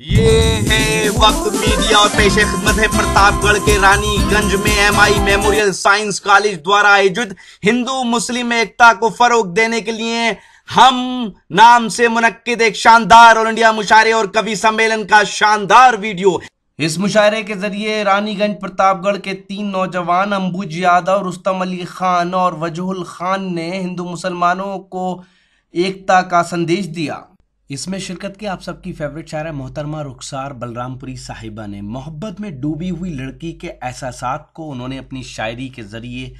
ये है वक्त मीडिया और पेशे खिदमत है प्रतापगढ़ के रानीगंज में एमआई मेमोरियल साइंस कॉलेज द्वारा आयोजित हिंदू मुस्लिम एकता को फरोग देने के लिए हम नाम से मुनक्किद एक शानदार ऑल इंडिया मुशायरे और कवि सम्मेलन का शानदार वीडियो। इस मुशायरे के जरिए रानीगंज प्रतापगढ़ के 3 नौजवान अंबुज यादव, रुस्तम अली खान और वजहुल खान ने हिंदू मुसलमानों को एकता का संदेश दिया। इसमें शिरकत की आप सबकी फेवरेट शायरा मोहतरमा रुखसार बलरामपुरी साहिबा ने मोहब्बत में डूबी हुई लड़की के एहसासात को उन्होंने अपनी शायरी के जरिए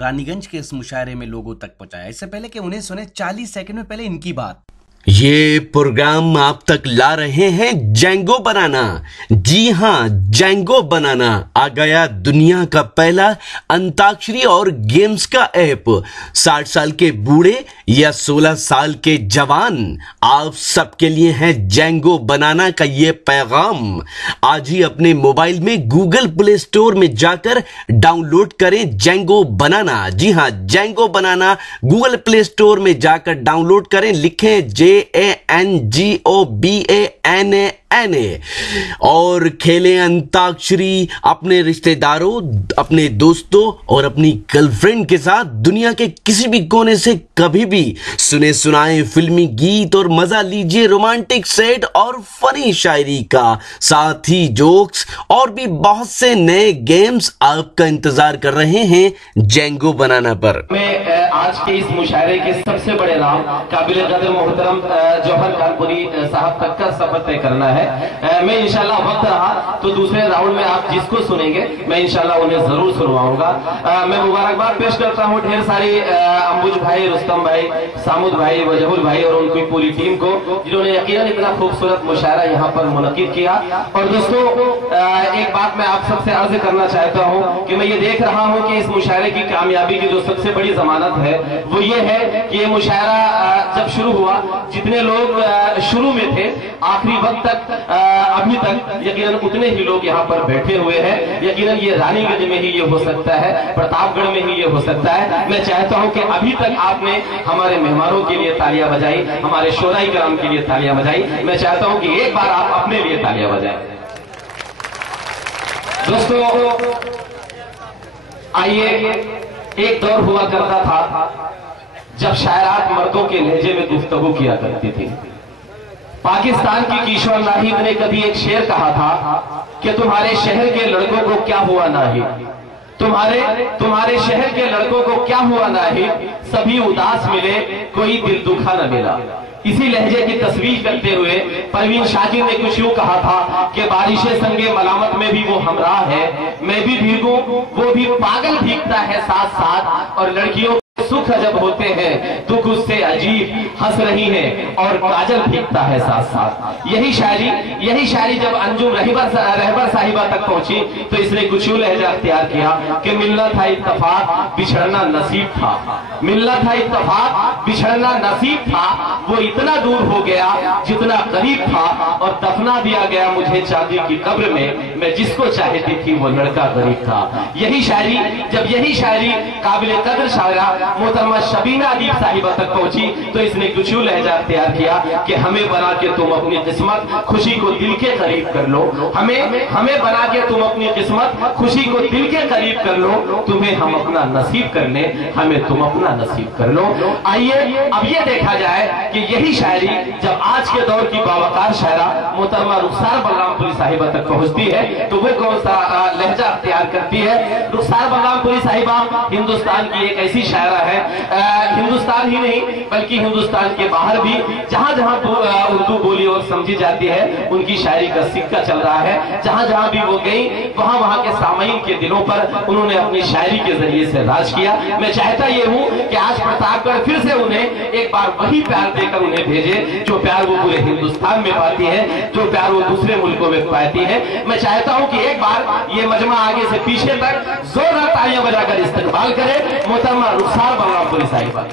रानीगंज के इस मुशायरे में लोगों तक पहुंचाया। इससे पहले कि उन्हें सुने 40 सेकंड में पहले इनकी बात। ये प्रोग्राम आप तक ला रहे हैं जेंगो बनाना। जी हाँ, जेंगो बनाना आ गया दुनिया का पहला अंताक्षरी और गेम्स का ऐप। 60 साल के बूढ़े या 16 साल के जवान, आप सबके लिए है जेंगो बनाना का ये पैगाम। आज ही अपने मोबाइल में गूगल प्ले स्टोर में जाकर डाउनलोड करें जेंगो बनाना। जी हाँ, जेंगो बनाना गूगल प्ले स्टोर में जाकर डाउनलोड करें। लिखें JANGOBANANA और खेलें अंताक्षरी अपने रिश्तेदारों, अपने दोस्तों और अपनी गर्लफ्रेंड के साथ। दुनिया के किसी भी कोने से कभी भी सुने सुनाए फिल्मी गीत और मजा लीजिए रोमांटिक सेट और फनी शायरी का। साथ ही जोक्स और भी बहुत से नए गेम्स आपका इंतजार कर रहे हैं जेंगो बनाना पर। मैं आज के इस मुशायरे के सबसे बड़े नाम काबिल कदर मोहतरम जौहर कानपुरी साहब तक का सफर तय करना है। मैं इंशाल्लाह वक्त रहा तो दूसरे राउंड में आप जिसको सुनेंगे मैं इंशाल्लाह उन्हें जरूर सुनवाऊंगा। मैं मुबारकबाद पेश करता हूँ ढेर सारी अंबुज भाई, रुस्तम भाई, सामुद भाई, वजहुल भाई और उनकी पूरी टीम को, जिन्होंने यकीनन इतना खूबसूरत मुशायरा यहाँ पर मुनक्किद किया। और दोस्तों, एक बात मैं आप सबसे अर्ज करना चाहता हूँ कि मैं ये देख रहा हूँ कि इस मुशायरे की कामयाबी की जो सबसे बड़ी जमानत है वो ये है कि ये मुशायरा जब शुरू हुआ, जितने लोग शुरू में थे आखिरी वक्त तक अभी तक यकीनन उतने ही लोग यहाँ पर बैठे हुए हैं। यकीनन ये रानीगंज में ही ये हो सकता है, प्रतापगढ़ में ही ये हो सकता है। मैं चाहता हूँ कि अभी तक आपने हमारे मेहमानों के लिए तालियां बजाई, हमारे शोराई कराम के लिए तालियां बजाई। मैं चाहता हूँ कि एक बार आप अपने लिए तालियां बजाएं। दोस्तों, आइए, एक दौर हुआ करता था जब शायरात मर्दों के लहजे में गुफ्तगू किया करती थी। पाकिस्तान की किशोर नाहिद ने कभी एक शेर कहा था कि तुम्हारे शहर के लड़कों को क्या हुआ नाहिद, तुम्हारे शहर के लड़कों को क्या हुआ नाहिद, सभी उदास मिले कोई दिल दुखा न मिला। इसी लहजे की तस्वीर करते हुए परवीन शाकिर ने कुछ यूं कहा था कि बारिशे संगे मलामत में भी वो हमराह है, मैं भी भीगूं वो भी पागल भीगता है साथ साथ, और लड़कियों सुख जब होते हैं दुख उससे अजीब हंस रही है और काजल भीगता है साथ साथ। यही शायरी जब अंजुम रहबर साहिबा तक पहुंची तो इसने कुछ यूं लहजा अख्तियार किया कि मिलना था इत्तफाक बिछड़ना नसीब था, मिलना था इत्तफाक बिछड़ना नसीब था, वो इतना दूर हो गया जितना करीब था, और दफना दिया गया मुझे चांदी की कब्र में, मैं जिसको चाहती थी वो लड़का गरीब था। यही शायरी काबिल कदर शायरा मोहतरमा शबीना अदीब साहिबा तक पहुंची तो इसने कुछ यूं लहजा अख्तियार किया कि हमें बना के तुम अपनी किस्मत खुशी को दिल के करीब कर लो, हमें बना के तुम अपनी किस्मत खुशी को दिल के करीब कर लो, तुम्हें हम अपना नसीब कर ले, हमें तुम अपना नसीब कर लो। आइए अब ये देखा जाए कि यही शायरी जब आज के दौर की बावकार शायरा मोहतरमा रुखसार बलरामपुरी साहिबा तक पहुंचती है तो वो कौन सा लहजा अख्तियार करती है। रुखसार बलरामपुरी साहिबा हिंदुस्तान की एक ऐसी शायरा है, हिंदुस्तान ही नहीं बल्कि हिंदुस्तान के बाहर भी जहां जहां उर्दू बोली और समझी जाती है उनकी शायरी का सिक्का चल रहा है। जहां जहां भी वो गई वहां वहां के सामईन के दिलों पर उन्होंने अपनी शायरी के जरिए से राज किया। मैं चाहता ये हूं कि आज प्रतापगढ़ फिर से उन्हें एक बार वही प्यार देकर उन्हें भेजे जो प्यार वो पूरे हिंदुस्तान में पाती है, जो प्यार वो दूसरे मुल्कों में पाती है। मैं चाहता हूं कि एक बार ये मजमा आगे से पीछे तक जोरदार तालियां बजाकर इस्तकबाल करे मोहतरमा रुखसार बलरामपुरी साहिबा।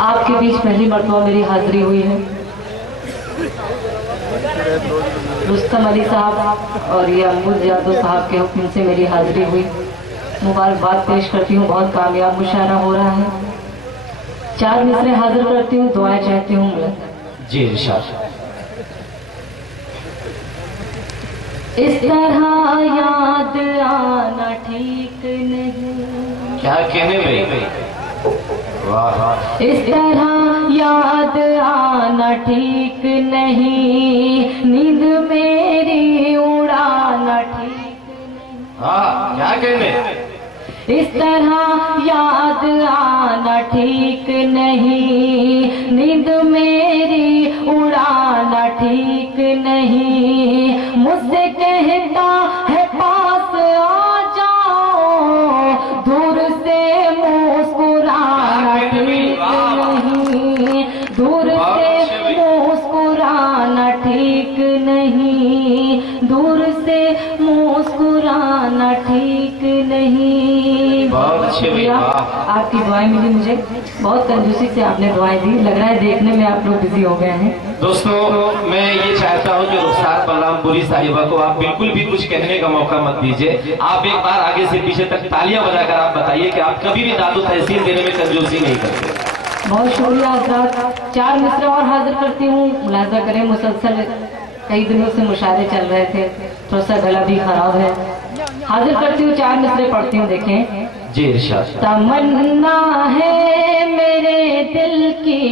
आपके बीच पहली मरतबा मेरी हाजिरी हुई है। रुस्तम अली साहब और ये अंबुज यादव साहब के हुक्म से मेरी हाजिरी हुई। मुबारकबाद पेश करती हूँ, बहुत कामयाब मुशायरा हो रहा है। 4 मिसरे हाजिर करती हूँ, दुआएं चाहती हूँ। जी इरशाद। इस तरह याद आना ठीक नहीं। क्या कहने भाई? वाह। इस तरह याद आना ठीक नहीं, नींद मेरी उड़ाना ठीक नहीं। हाँ क्या कहने? इस तरह याद आना ठीक नहीं, नींद मेरी उड़ाना ठीक नहीं। मुझसे कहता है पास आ जाओ, दूर से मुस्कुराना ठीक नहीं, दूर से मुस्कुराना ठीक नहीं, दूर से मुस्कुराना ठीक नहीं। बहुत अच्छे भैया, आपकी दुआएं मिली मुझे, बहुत कंजूसी से आपने दुआएं दी। लग रहा है देखने में आप लोग बिजी हो गए हैं। दोस्तों मैं ये चाहता हूँ कि रुखसार बलरामपुरी साहिबा को आप बिल्कुल भी कुछ कहने का मौका मत दीजिए। आप एक बार आगे से पीछे तक तालियां बजाकर आप बताइए कि आप कभी भी दादू तहसील देने में कंजूसी नहीं करते। बहुत शुक्रिया हज़रात। 4 मिसरे और हाजिर करती हूँ, मुलाजा करें। मुसलसल कई दिनों से मुशायरे चल रहे थे, थोड़ा सा गला भी खराब है। हाजिर करती हूँ, 4 मिसरे पढ़ती हूँ, देखें। जी इरशाद। तमन्ना है मेरे दिल की,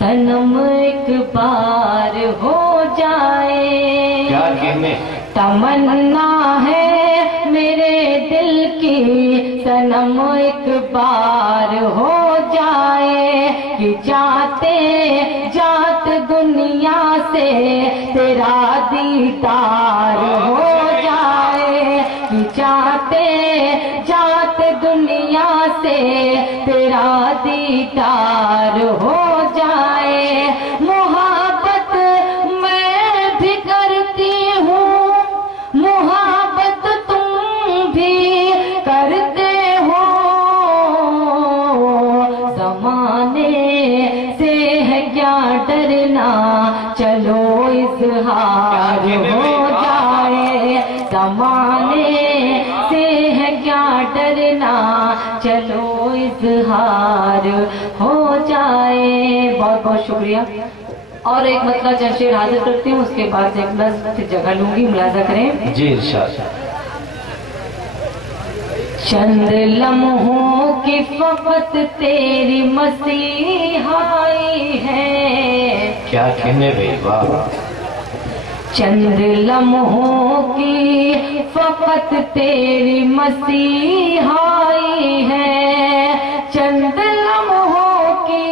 सनम एक बार हो जाए। क्या कहने? तमन्ना है मेरे दिल की, सनम एक बार हो जाए, कि जाते जात दुनिया से तेरा दीदार हो जाए, कि जाते जात दुनिया से तेरा दीदार हो जाए। मोहब्बत मैं भी करती हूँ, मोहब्बत तुम भी करते हो, ज़माने से है क्या डरना, चलो इज़हार हो जाए। ज़माने से है क्या डरना, चलो इज़हार हो जाए। बहुत बहुत शुक्रिया। और एक मतलब चंद शेर हाजिर करती हूँ, उसके बाद एक बस फिर जगह लूंगी, मुलाजा करें। जी इरशाद। चंद लम्हों की फ़क़त तेरी मसीहाई है। क्या कहने भाई? वाह। चंद लम्हों की फ़क़त तेरी मसीहाई है, चंद लम्हों की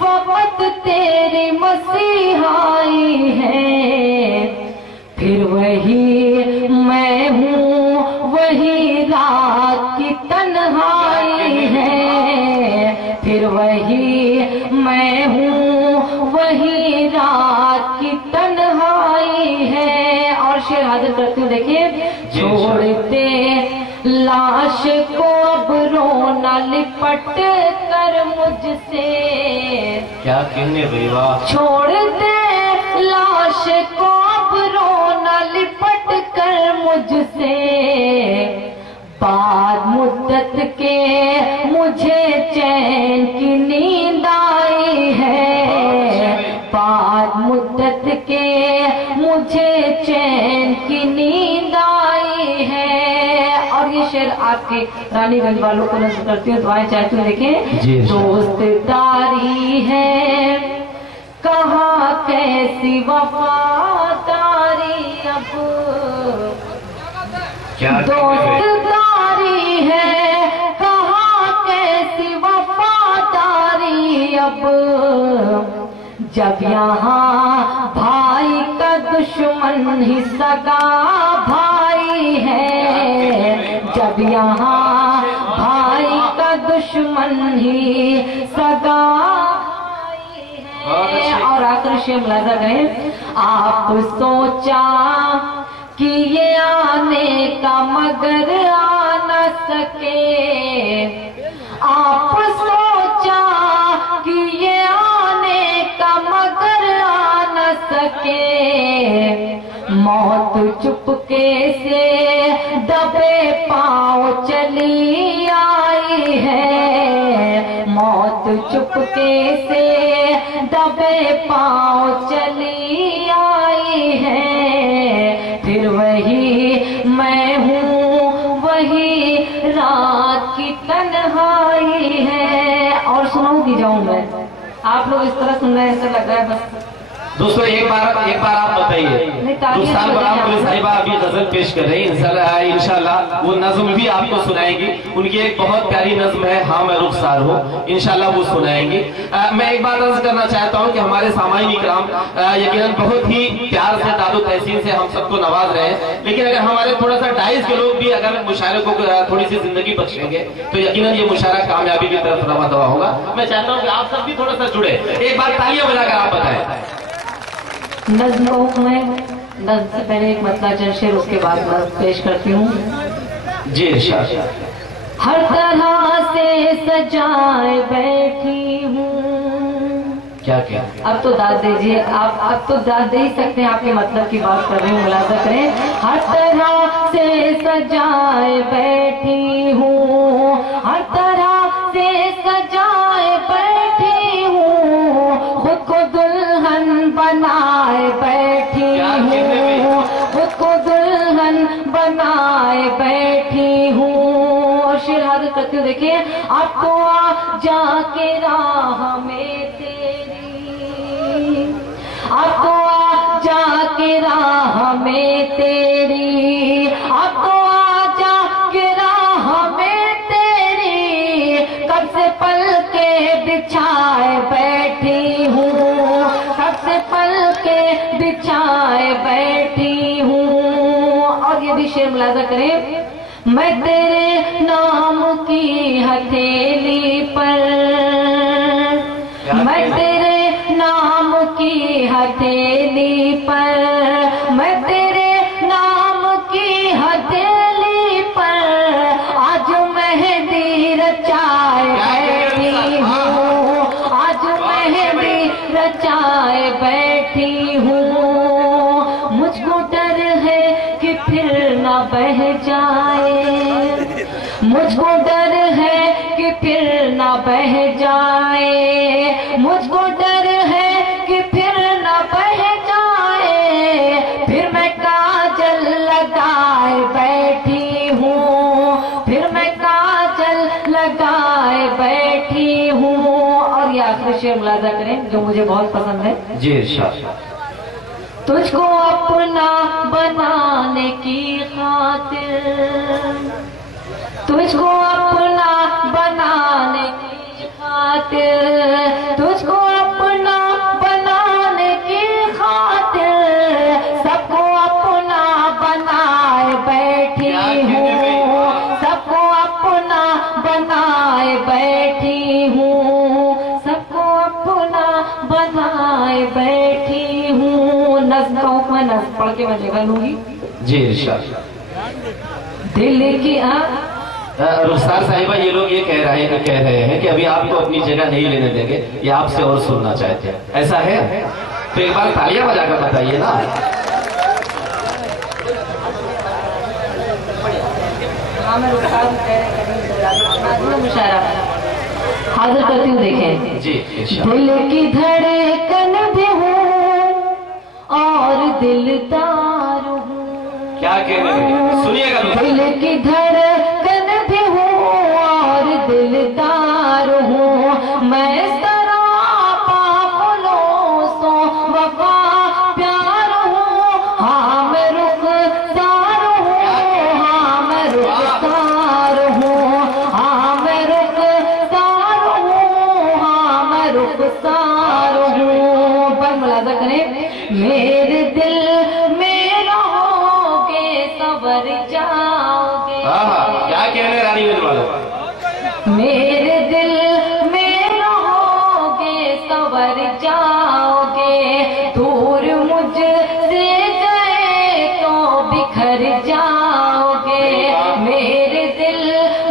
फ़क़त तेरी मसीहाई है। फिर वही मैं हूँ, वही रात की तन्हाई है। फिर वही मैं हूँ, वही रात की तन्हाई है। और शेर हाजिर करती हूँ, देखिए। छोड़ते लाश को अब रोना लिपट कर मुझसे। क्या कहने भाई? वाह। छोड़ते लाश को अब रोना लिपट कर मुझसे, बाद मुद्दत के मुझे चैन की नींद आई है। बाद मुद्दत के मुझे चैन की नींद आई है। और ये शेर आपके रानीगंज वालों को नजर करती हूँ, दुआएं चाहती हूँ, देखें। दोस्तदारी है कहाँ कैसी वफादारी, अब दोस्तदारी है कहाँ कैसी वफादारी, अब जब यहाँ भाई का दुश्मन ही सगा भाई है। जब यहाँ भाई का दुश्मन ही सगा भाई है। और आखिर शेर मुलाजा करें। आप सोचा कि ये आने का मगर आ न सके, आप सोचा कि ये आने का मगर आ न सके। मौत चुपके से दबे पाँव चली आई है। मौत चुपके से दबे पाँव चली आई है, फिर वही मैं हूँ, वही रात की तन्हाई है। और सुनाऊंगी जाऊं मैं, आप लोग इस तरह सुन रहे हैं, ऐसा लग रहा है बस। दोस्तों एक बार आप बताइए, रुखसार गुलाम कुली साहिबा अभी गजल पेश कर रही हैं, इंशाल्लाह वो नज्म भी आपको सुनाएंगी। उनकी एक बहुत प्यारी नज्म है, हाँ मैं रुखसार हूँ, इंशाल्लाह वो सुनाएंगी। मैं एक बात अर्ज करना चाहता हूँ कि हमारे सामाईन इकराम यकीनन बहुत ही प्यार से दादो तहसीन से हम सबको नवाज रहे हैं, लेकिन अगर हमारे थोड़ा सा 2.5 के लोग भी अगर मुशायरे को थोड़ी सी जिंदगी बख्शेंगे तो यकीनन ये मुशायरा कामयाबी की तरफ रवा दवा होगा। मैं चाहता हूँ कि आप सब भी थोड़ा सा जुड़े, एक बार तालियां बजाकर आप बताएं। नज़्म में नज़्म से पहले एक मतला चंद शेर, उसके बाद नज़्म पेश करती हूँ। जी इरशाद। हर तरह से सजाए बैठी हूँ। क्या क्या अब तो दाद दीजिए आप, अब तो दाद दे ही सकते हैं, आपके मतलब की बात कर रही हूँ, मुलाजा करें। हर तरह से सजाए बैठी हूँ, हर तरह से सजाए बैठी हूँ, खुद को दुल्हन बनाए बैठी हूँ, खुद को दुल्हन बनाए बैठी हूँ। और शेर हाजिर करती हूँ, देखिए। आपको आ जाके राह में तेरी, आपको आ जाके राह में तेरी, आपको आ जाके राह में तेरी, कब से पल के बिछाए बैठी हूँ, कब से पल के बिछाए बैठी हूँ। और ये भी शेर मुलाजा करें। मैं तेरे नाम की हथेली पर, मैं तेरे नाम की हथेली पर, मैं तेरे नाम की हथेली पर आज मेहंदी रचाए बैठी हूँ, आज मेहंदी रचाए बैठी हूँ। मुझको डर है कि फिर ना बह जाए, मुझको डर है कि फिर ना बह जाए, मुझको डर है कि फिर ना बह जाए, फिर मैं काजल लगाए बैठी हूँ, फिर मैं काजल लगाए बैठी हूँ। और ये आखिरी शेर मुलाजा करें जो मुझे बहुत पसंद है। जी इरशाद। तुझको अपना बनाने की खातिर, तुझको अपना बनाने की खातिर, तुझको अपना बनाने की खातिर, सबको अपना बनाए बैठी हूँ, सबको अपना बनाए बैठी हूँ, सबको अपना बनाए बैठी हूँ। नज़्म का हुक्म है, नज़्म पढ़ के मैं जगह लूंगी। जी इरशाद। दिल की रुखसार साहिबा ये लोग ये कह रहे हैं कि अभी आपको अपनी जगह नहीं लेने देंगे, ये आपसे और सुनना चाहते हैं, ऐसा है? तो एक बार तालियां बजाकर बताइए ना। हाँ मैं मुशायरा हाजिर करती हूँ, देखें। जी दिल की धड़कन भी हूँ और दिलदार हूँ। क्या कह रहे हैं, सुनिएगा। दिल की धड़कन भी हूँ और दिलदार हूँ, मैं सरापा खुलूसो वफा प्यार हूँ। हाँ मैं रुखसार हूँ, हाँ मैं रुखसार हूँ, हाँ मैं रुखसार हूँ, हाँ मैं रुखसार हूँ। पर मुलाजा करें। मेरे दिल में रहोगे सवर जाओगे। क्या कह रहे रानी वालों? मेरे दिल में रहोगे सवर जाओगे, दूर मुझसे गए तो बिखर जाओगे। मेरे दिल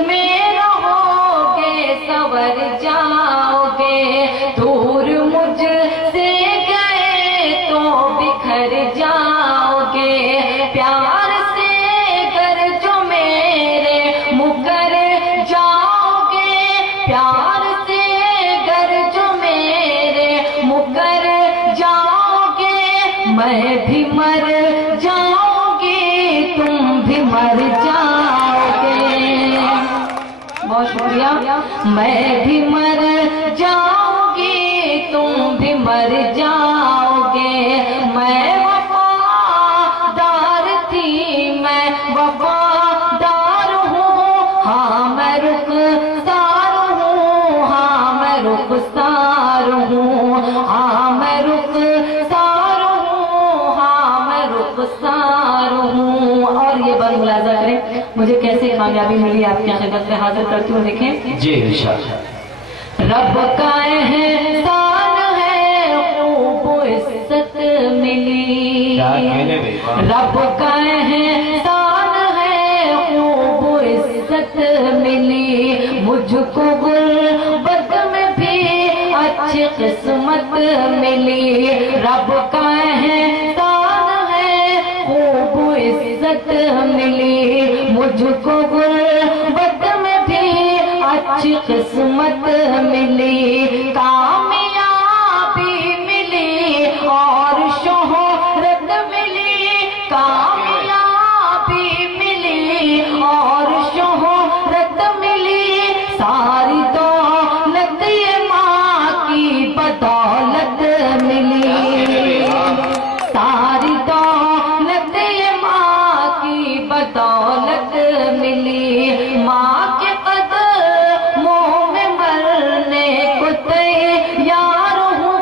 में रहोगे सवर जाओगे, दूर मुझसे गए तो बिखर میں بھی مر جاؤں گی تم بھی مر جاؤ گے. بہت شکریہ. میں بھی مر جاؤں گی تم بھی مر جاؤ گے. میں وفادار تھی میں وفادار ہوں. ہاں میں رخسار ہوں. ہاں میں رخسار ہوں. ہاں میں رخسار ہوں. ہاں میں رخسار ہوں. اور یہ بات ملاحظہ کریں مجھے کیسے کامیابی ملی آپ کی خدمت میں حاضر کرتی ہوں. دیکھیں جی انشاءاللہ. رب کا احسان ہے خوب عزت ملی. رب کا احسان ہے خوب عزت ملی. مجھ کو غربت میں بھی اچھی قسمت ملی. رب کا احسان ہے خوب عزت ملی. مجھ کو غربت میں بھی اچھی قسمت ملی. کامیابی ملی اور شہرت ملی. کامیابی ملی اور شہرت ملی. ساری دولت یہ ماں کی بدولت ملی. ساری دولت یہ ماں کی بدولت ملی. ماں کے قدموں میں مرنے کو تیار ہوں.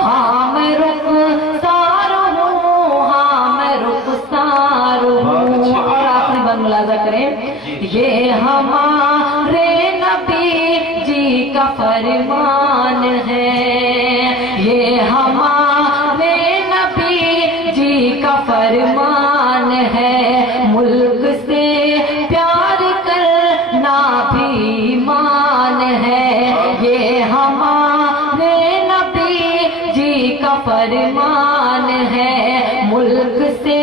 ہاں میں رخسار ہوں. ہاں میں رخسار ہوں. اور آخری بات ملاحظہ کریں یہ ہمارے نبی جی کا فرمان ہے. یہ ہمارے نبی جی کا فرمان ہے. ملک سے پیار کرنا بھی ایمان ہے. یہ ہمارے نبی جی کا فرمان ہے. ملک سے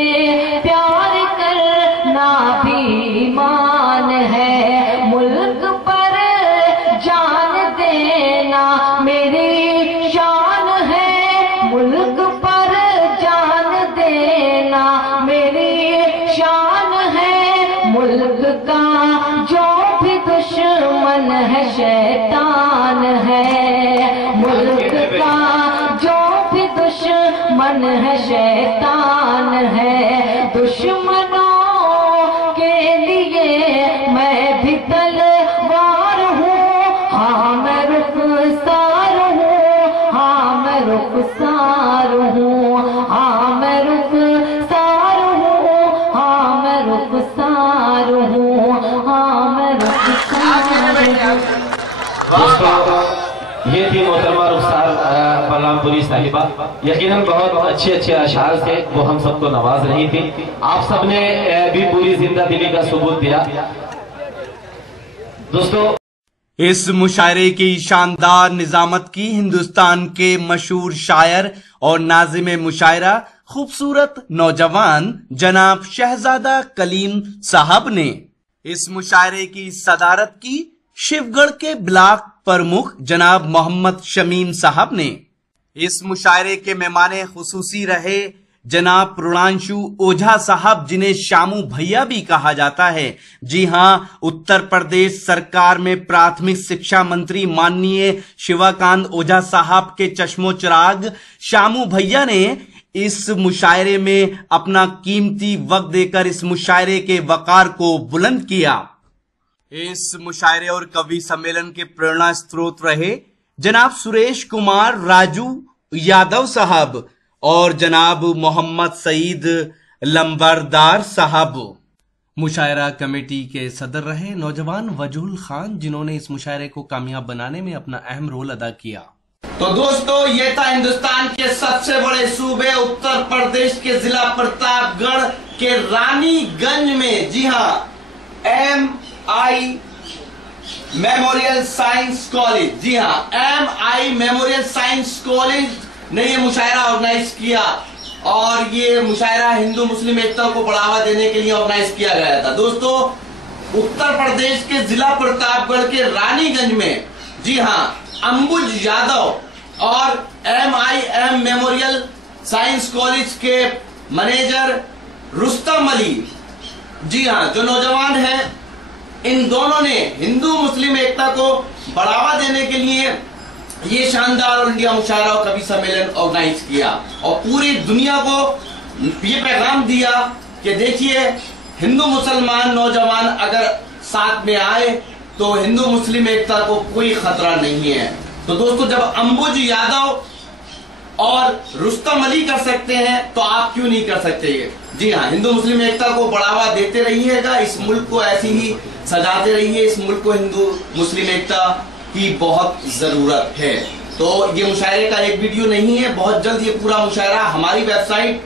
پیار کرنا بھی ایمان ہے. ملک پر جان دینا میری شان ہے. ملک پر جان دینا میری شان ہے. ملک کا جو بھی دشمن ہے شیطان ہے. ملک کا جو بھی دشمن ہے شیطان ہے. دشمنوں کے لیے میں بھی تلوار ہوں. ہاں میں رخسار ہوں. ہاں میں رخسار ہوں. ہاں میں رخسار ہوں. ہاں میں رخسار ہوں. ہاں میں رخسار ہوں. دوستو یہ تھی محترمہ رخسار بلرام پوری صاحبہ. یقیناً بہت اچھے اچھے اشعار سے وہ ہم سب کو نواز رہی تھی. آپ سب نے بھی پوری زندہ دلی کا ثبوت دیا. دوستو اس مشاعرے کی شاندار نظامت کی ہندوستان کے مشہور شاعر اور ناظم مشاعرہ خوبصورت نوجوان جناب شہزادہ کلیم صاحب نے. اس مشاعرے کی صدارت کی شیو گڑھ کے بلاک پرمکھ جناب محمد شمیم صاحب نے. اس مشاعرے کے مہمان خصوصی رہے جناب پرانشو اوجھا صاحب جنہیں شامو بھیا بھی کہا جاتا ہے. جی ہاں، اتر پردیش سرکار میں پراتھمک شکشا منتری ماننیے شیواکانت اوجھا صاحب کے چشم و چراغ شامو بھیا نے اس مشاعرے میں اپنا قیمتی وقت دے کر اس مشاعرے کے وقار کو بلند کیا. اس مشاعرے اور کوی سمیلن کے پریرنا سروت رہے جناب سریش کمار راجو یادو صاحب اور جناب محمد سعید لمبردار صاحب. مشاعرہ کمیٹی کے صدر رہے نوجوان وجول خان جنہوں نے اس مشاعرے کو کامیاب بنانے میں اپنا اہم رول ادا کیا. تو دوستو یہ تھا ہندوستان کے سب سے بڑے صوبے اتر پردیش کے ضلع پرتاپ گڑھ کے رانی گنج میں، جی ہاں، ایم آئی میموریل سائنس کالج، جی ہاں، ایم آئی میموریل سائنس کالج نے یہ مشاعرہ آرگنائز کیا. اور یہ مشاعرہ ہندو مسلم ایکتا کو بڑھاوا دینے کے لیے آرگنائز کیا گیا تھا. دوستو اتر پردیش کے ضلع پرتاپ گڑھ کے رانی گنج میں، جی ہاں، امبج یادو اور M I M memorial science college के मैनेजर रुस्तम अली, जी हाँ, जो नौजवान हैं, इन दोनों ने हिंदू मुस्लिम एकता को बढ़ावा देने के लिए ये शानदार ऑल इंडिया मुशायरा और कवि सम्मेलन ऑर्गेनाइज किया और पूरी दुनिया को ये पैगाम दिया कि देखिए, हिंदू मुसलमान नौजवान अगर साथ में आए तो हिंदू मुस्लिम एकता को कोई खतरा नहीं है। तो दोस्तों, जब अंबुज यादव और रुस्तम अली कर सकते हैं तो आप क्यों नहीं कर सकते? ये जी हाँ, हिंदू मुस्लिम एकता को बढ़ावा देते रहिएगा, इस मुल्क को ऐसी ही सजाते रहिए। इस मुल्क को हिंदू मुस्लिम एकता की बहुत जरूरत है। तो ये मुशायरे का एक वीडियो नहीं है, बहुत जल्द ये पूरा मुशायरा हमारी वेबसाइट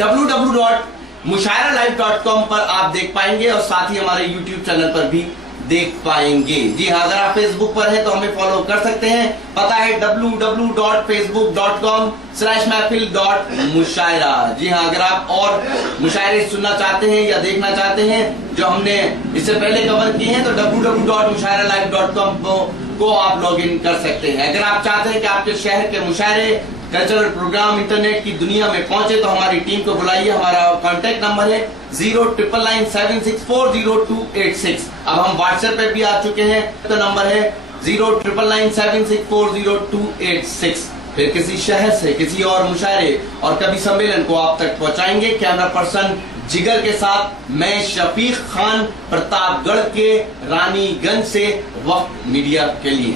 www.mushairalive.com पर आप देख पाएंगे और साथ ही हमारे YouTube चैनल पर भी देख पाएंगे। जी हाँ, अगर आप फेसबुक पर हैं तो हमें फॉलो कर सकते हैं। पता है www.facebook.com/महफिल.मुशायरा। जी हाँ, अगर आप और मुशायरे सुनना चाहते हैं या देखना चाहते हैं जो हमने इससे पहले कवर किए हैं तो www.mushairalive.com को आप लॉग इन कर सकते हैं। अगर आप चाहते हैं कि आपके शहर के मुशायरे, कल्चरल प्रोग्राम इंटरनेट की दुनिया में पहुंचे तो हमारी टीम को बुलाइए। हमारा कांटेक्ट नंबर है 09997640286। अब हम व्हाट्सएप पे भी आ चुके हैं, तो नंबर है 09997640286। फिर किसी शहर से किसी और मुशायरे और कवि सम्मेलन को आप तक पहुंचाएंगे। कैमरा पर्सन जिगर के साथ मैं शफीक खान, प्रतापगढ़ के रानीगंज से वक्त मीडिया के लिए।